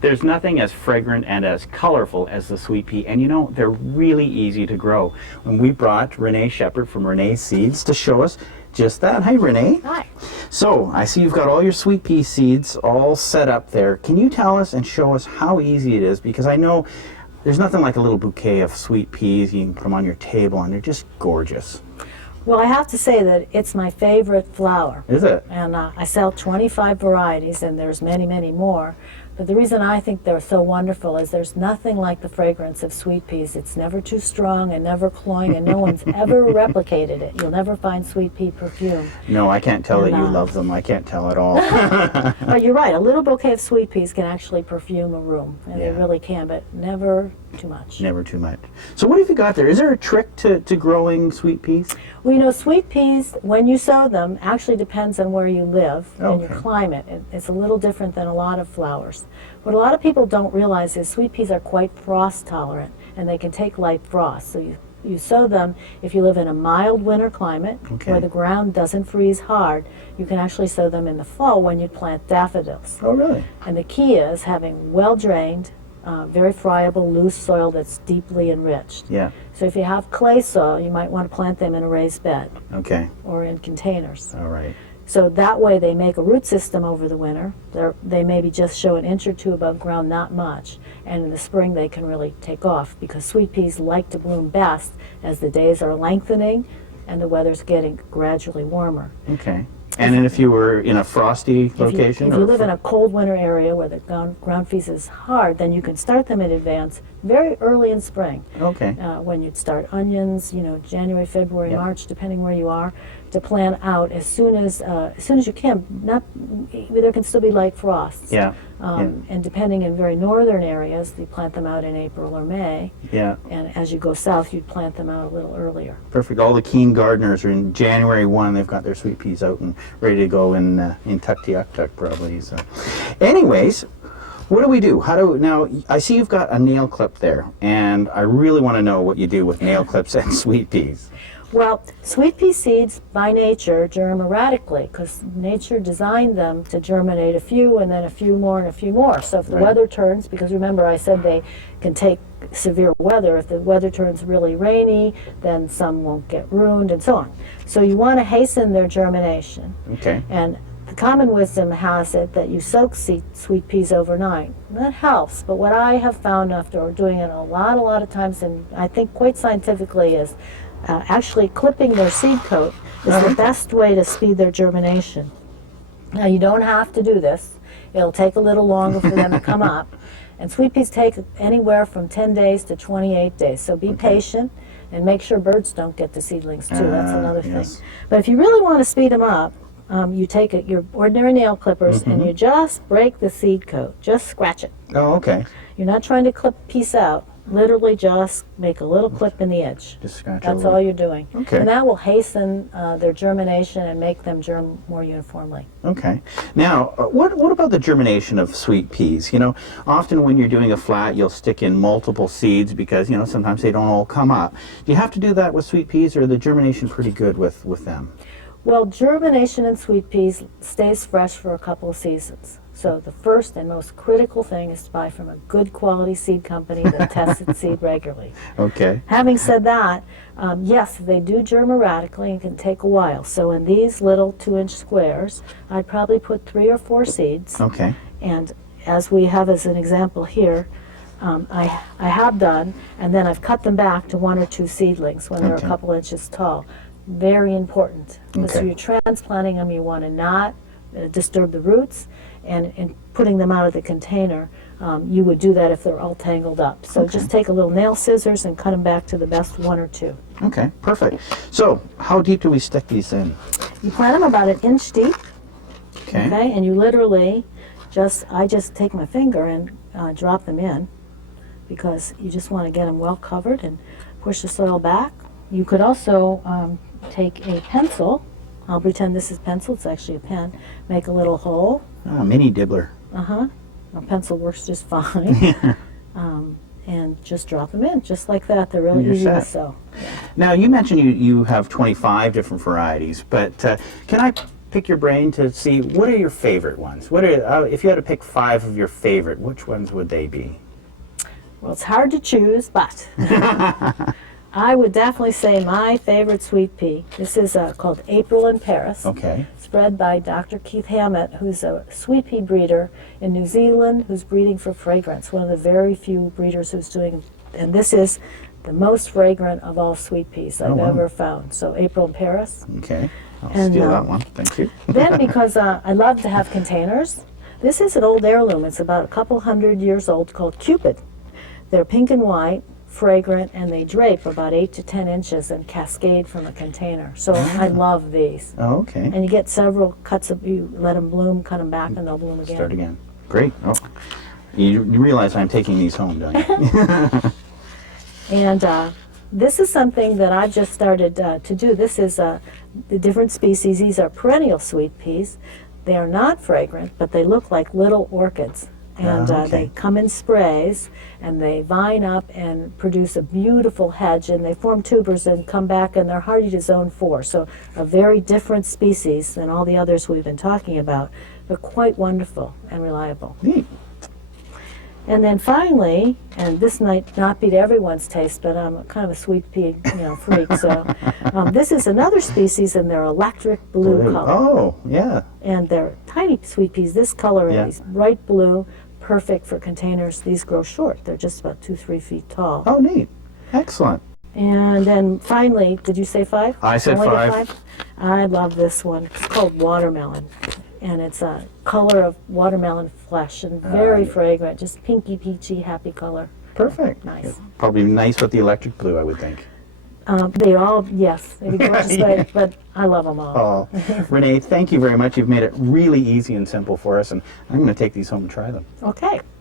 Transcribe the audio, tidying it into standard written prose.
There's nothing as fragrant and as colorful as the sweet pea, and you know, they're really easy to grow. When we brought Renee Shepherd from Renee's Seeds to show us just that. Hi, Renee. Hi. So, I see you've got all your sweet pea seeds all set up there. Can you tell us and show us how easy it is? Because I know there's nothing like a little bouquet of sweet peas you can put them on your table, and they're just gorgeous. Well, I have to say that it's my favorite flower. Is it? And I sell 25 varieties, and there's many, many more. But the reason I think they're so wonderful is there's nothing like the fragrance of sweet peas. It's never too strong and never cloying, and no one's ever replicated it. You'll never find sweet pea perfume. No, I can't tell that you love them. I can't tell at all. But you're right. A little bouquet of sweet peas can actually perfume a room, and Yeah. they really can, but never too much. Never too much. So what have you got there? Is there a trick to growing sweet peas? Well, you know, sweet peas, when you sow them, actually depends on where you live and your Okay. climate. It's a little different than a lot of flowers. What a lot of people don't realize is sweet peas are quite frost tolerant, and they can take light frost. So you sow them if you live in a mild winter climate Okay. where the ground doesn't freeze hard. You can actually sow them in the fall when you plant daffodils. Oh, really? And the key is having well-drained, very friable, loose soil that's deeply enriched. Yeah. So if you have clay soil, you might want to plant them in a raised bed Okay. or in containers. All right. So that way they make a root system over the winter. They maybe just show an inch or two above ground, not much. And in the spring they can really take off, because sweet peas like to bloom best as the days are lengthening and the weather's getting gradually warmer. Okay. And then if you were in a frosty location? If you live in a cold winter area where the ground freeze is hard, then you can start them in advance very early in spring. Okay. When you'd start onions, you know, January, February, Yeah. March, depending where you are, to plant out as soon as you can. There can still be light frosts. Yeah. And depending in very northern areas, you plant them out in April or May. Yeah. And as you go south, you'd plant them out a little earlier. Perfect. All the keen gardeners are in January 1. They've got their sweet peas out and ready to go in Tuktoyaktuk probably. So, anyways, what do we do? Now? I see you've got a nail clip there, and I really want to know what you do with nail clips and sweet peas. Well, sweet pea seeds by nature germ erratically, because nature designed them to germinate a few and then a few more and a few more. So if the Right. weather turns, because remember I said they can take severe weather, if the weather turns really rainy, then some won't get ruined and so on. So you want to hasten their germination. Okay. And the common wisdom has it that you soak sweet peas overnight. That helps, but what I have found after doing it a lot of times, and I think quite scientifically, is actually clipping their seed coat is the best way to speed their germination. Now you don't have to do this. It'll take a little longer for them to come up. And sweet peas take anywhere from 10 days to 28 days. So be patient and make sure birds don't get the seedlings too. That's another yes. thing. But if you really want to speed them up, you take your ordinary nail clippers and you just break the seed coat. Just scratch it. Oh, okay. You're not trying to clip a piece out. Literally just make a little clip in the edge. Just scratch That's over. all you're doing. Okay. And that will hasten their germination and make them germ more uniformly. Okay. Now, what about the germination of sweet peas? You know, often when you're doing a flat, you'll stick in multiple seeds because, you know, sometimes they don't all come up. Do you have to do that with sweet peas, or is the germination pretty good with them? Well, germination in sweet peas stays fresh for a couple of seasons. So the first and most critical thing is to buy from a good quality seed company that tests its seed regularly. Okay. Having said that, yes, they do germ erratically and can take a while. So in these little 2-inch squares, I'd probably put 3 or 4 seeds. Okay. And as we have as an example here, I have done, and then I've cut them back to 1 or 2 seedlings when they're Okay. a couple inches tall. Very important. Because Okay. if you're transplanting them, you want to not disturb the roots, and in putting them out of the container, you would do that if they're all tangled up. So just take a little nail scissors and cut them back to the best 1 or 2. Okay, perfect. So, how deep do we stick these in? You plant them about 1 inch deep, Okay. okay? And you literally I just take my finger and drop them in, because you just want to get them well covered and push the soil back. You could also take a pencil. I'll pretend this is pencil, it's actually a pen. Make a little hole. Ah, mini dibbler. A pencil works just fine. And just drop them in, just like that. They're really You're easy to set. sew. Now, you mentioned you have 25 different varieties, but can I pick your brain to see what are your favorite ones. What are if you had to pick 5 of your favorite, which ones would they be? Well, it's hard to choose, but I would definitely say my favorite sweet pea. This is called April in Paris. Okay. It's bred by Dr. Keith Hammett, who's a sweet pea breeder in New Zealand, who's breeding for fragrance. One of the very few breeders who's doing, and this is the most fragrant of all sweet peas I've ever found. So April in Paris. Okay. I'll And, steal that one. Thank you. Then, because I love to have containers, this is an old heirloom. It's about a couple hundred years old, called Cupid. They're pink and white, fragrant, and they drape about 8 to 10 inches and cascade from a container. So I love these. Oh, okay. And you get several cuts of, you let them bloom, cut them back, and they'll bloom again. Start again. Great. Oh, you realize I'm taking these home, don't you? And this is something that I've just started to do. This is the different species. These are perennial sweet peas. They are not fragrant, but they look like little orchids. And okay. they come in sprays, and they vine up and produce a beautiful hedge, and they form tubers and come back, and they're hardy to zone 4. So a very different species than all the others we've been talking about, but quite wonderful and reliable. Neat. And then finally, and this might not be to everyone's taste, but I'm kind of a sweet pea, freak. So this is another species, and they're electric blue color. Oh, yeah. And they're tiny sweet peas. This color Yeah. is bright blue, perfect for containers. These grow short. They're just about 2-3 feet tall. Oh, neat. Excellent. And then finally, did you say 5? I said Only the 5. I love this one. It's called watermelon. And it's a color of watermelon flesh and very fragrant, just pinky, peachy, happy color. Perfect. Nice. Probably nice with the electric blue, I would think. They all, yes, they'd be gorgeous, but I love them all. Oh, Renee, thank you very much. You've made it really easy and simple for us, and I'm going to take these home and try them. Okay.